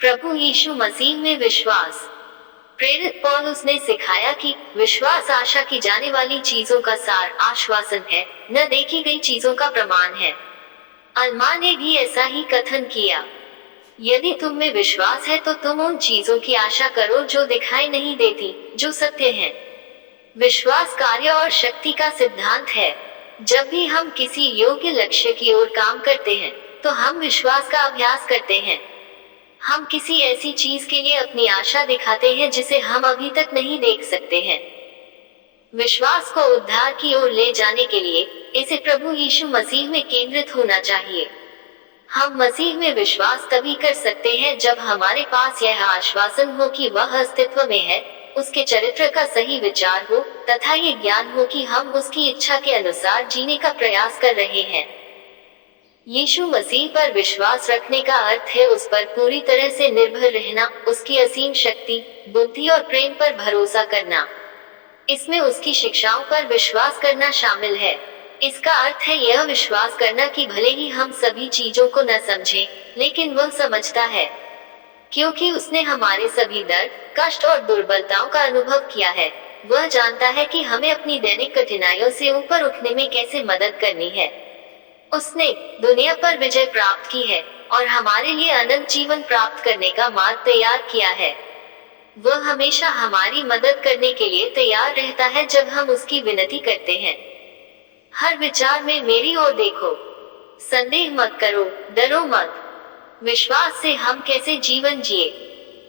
प्रभु यीशु मसीह में विश्वास। प्रेरित पौलुस ने सिखाया कि विश्वास आशा की जाने वाली चीजों का सार आश्वासन है, न देखी गई चीजों का प्रमाण है। अल्मा ने भी ऐसा ही कथन किया। यदि तुम में विश्वास है तो तुम उन चीजों की आशा करो जो दिखाई नहीं देती, जो सत्य हैं। विश्वास कार्य और शक्ति का सिद्धांत है। जब भी हम किसी योग्य लक्ष्य की ओर काम करते हैं तो हम विश्वास का अभ्यास करते हैं। हम किसी ऐसी चीज के लिए अपनी आशा दिखाते हैं जिसे हम अभी तक नहीं देख सकते हैं। विश्वास को उद्धार की ओर ले जाने के लिए इसे प्रभु यीशु मसीह में केंद्रित होना चाहिए। हम मसीह में विश्वास तभी कर सकते हैं जब हमारे पास यह आश्वासन हो कि वह अस्तित्व में है, उसके चरित्र का सही विचार हो तथा ये ज्ञान हो कि हम उसकी इच्छा के अनुसार जीने का प्रयास कर रहे हैं। यीशु मसीह पर विश्वास रखने का अर्थ है उस पर पूरी तरह से निर्भर रहना, उसकी असीम शक्ति, बुद्धि और प्रेम पर भरोसा करना। इसमें उसकी शिक्षाओं पर विश्वास करना शामिल है। इसका अर्थ है यह विश्वास करना कि भले ही हम सभी चीजों को न समझें, लेकिन वह समझता है, क्योंकि उसने हमारे सभी दर्द, कष्ट और दुर्बलताओं का अनुभव किया है। वह जानता है कि हमें अपनी दैनिक कठिनाइयों से ऊपर उठने में कैसे मदद करनी है। उसने दुनिया पर विजय प्राप्त की है और हमारे लिए अनंत जीवन प्राप्त करने का मार्ग तैयार किया है। वह हमेशा हमारी मदद करने के लिए तैयार रहता है जब हम उसकी विनती करते हैं। हर विचार में मेरी ओर देखो, संदेह मत करो, डरो मत। विश्वास से हम कैसे जीवन जिए?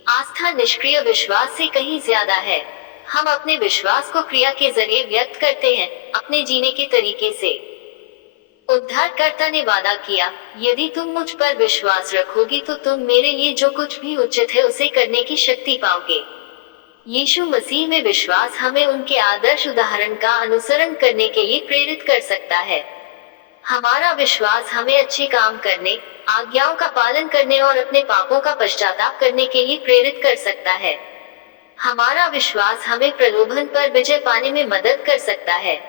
आस्था निष्क्रिय विश्वास से कहीं ज्यादा है। हम अपने विश्वास को क्रिया के जरिए व्यक्त करते हैं, अपने जीने के तरीके से। उद्धारकर्ता ने वादा किया, यदि तुम मुझ पर विश्वास रखोगी तो तुम मेरे लिए जो कुछ भी उचित है उसे करने की शक्ति पाओगे। यीशु मसीह में विश्वास हमें उनके आदर्श उदाहरण का अनुसरण करने के लिए प्रेरित कर सकता है। हमारा विश्वास हमें अच्छे काम करने, आज्ञाओं का पालन करने और अपने पापों का पश्चाताप करने के लिए प्रेरित कर सकता है। हमारा विश्वास हमें प्रलोभन पर विजय पाने में मदद कर सकता है।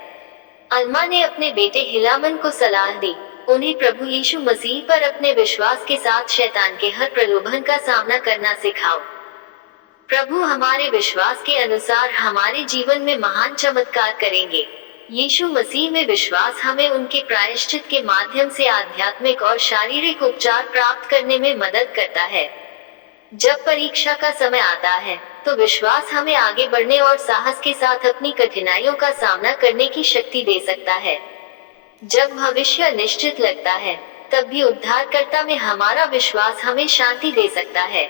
अल्मा ने अपने बेटे हिलामन को सलाह दी, उन्हें प्रभु यीशु मसीह पर अपने विश्वास के साथ शैतान के हर प्रलोभन का सामना करना सिखाओ। प्रभु हमारे विश्वास के अनुसार हमारे जीवन में महान चमत्कार करेंगे। यीशु मसीह में विश्वास हमें उनके प्रायश्चित के माध्यम से आध्यात्मिक और शारीरिक उपचार प्राप्त करने में मदद करता है। जब परीक्षा का समय आता है तो विश्वास हमें आगे बढ़ने और साहस के साथ अपनी कठिनाइयों का सामना करने की शक्ति दे सकता है। जब भविष्य निश्चित लगता है तब भी उद्धारकर्ता में हमारा विश्वास हमें शांति दे सकता है।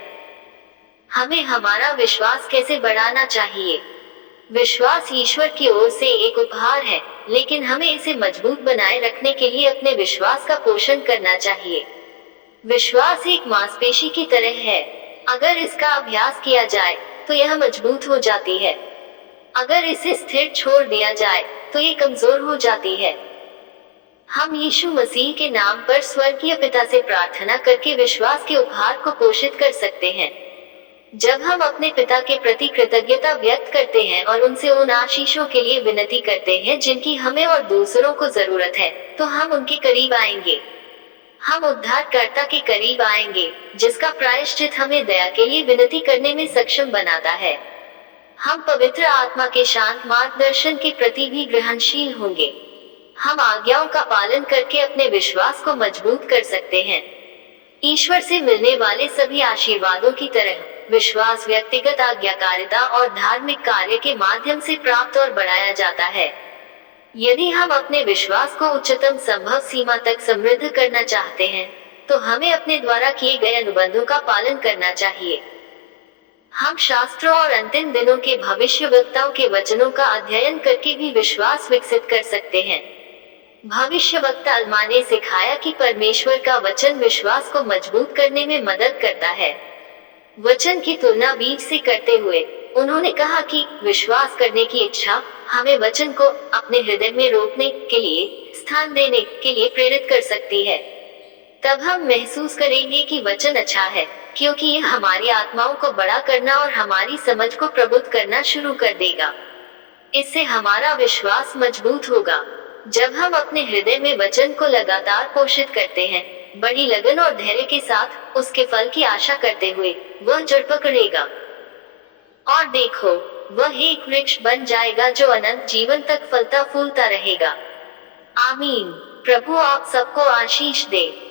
हमें हमारा विश्वास कैसे बढ़ाना चाहिए? विश्वास ईश्वर की ओर से एक उपहार है, लेकिन हमें इसे मजबूत बनाए रखने के लिए अपने विश्वास का पोषण करना चाहिए। विश्वास एक मांसपेशी की तरह है। अगर इसका अभ्यास किया जाए तो यह मजबूत हो जाती है। अगर इसे स्थिर छोड़ दिया जाए तो ये कमजोर हो जाती है। हम यीशु मसीह के नाम पर स्वर्गीय पिता से प्रार्थना करके विश्वास के उपहार को पोषित कर सकते हैं। जब हम अपने पिता के प्रति कृतज्ञता व्यक्त करते हैं और उनसे उन आशीषों के लिए विनती करते हैं जिनकी हमें और दूसरों को जरूरत है, तो हम उनके करीब आएंगे। हम उद्धारकर्ता के करीब आएंगे, जिसका प्रायश्चित हमें दया के लिए विनती करने में सक्षम बनाता है। हम पवित्र आत्मा के शांत मार्गदर्शन के प्रति भी ग्रहणशील होंगे। हम आज्ञाओं का पालन करके अपने विश्वास को मजबूत कर सकते हैं। ईश्वर से मिलने वाले सभी आशीर्वादों की तरह विश्वास व्यक्तिगत आज्ञाकारिता और धार्मिक कार्य के माध्यम से प्राप्त और बढ़ाया जाता है। यदि हम अपने विश्वास को उच्चतम संभव सीमा तक समृद्ध करना चाहते हैं, तो हमें अपने द्वारा किए गए अनुबंधों का पालन करना चाहिए। हम शास्त्रों और अंतिम दिनों के भविष्यवक्ताओं के वचनों का अध्ययन करके भी विश्वास विकसित कर सकते हैं। भविष्यवक्ता अल्मा ने सिखाया कि परमेश्वर का वचन विश्वास को मजबूत करने में मदद करता है। वचन की तुलना बीज से करते हुए उन्होंने कहा कि विश्वास करने की इच्छा हमें वचन को अपने हृदय में रोपने के लिए, स्थान देने के लिए प्रेरित कर सकती है। तब हम महसूस करेंगे कि वचन अच्छा है, क्योंकि यह हमारी आत्माओं को बड़ा करना और हमारी समझ को प्रबुद्ध करना शुरू कर देगा। इससे हमारा विश्वास मजबूत होगा। जब हम अपने हृदय में वचन को लगातार पोषित करते हैं, बड़ी लगन और धैर्य के साथ उसके फल की आशा करते हुए वह जड़ पकड़ेगा। और देखो, वह एक वृक्ष बन जाएगा जो अनंत जीवन तक फलता फूलता रहेगा। आमीन। प्रभु आप सबको आशीष दे।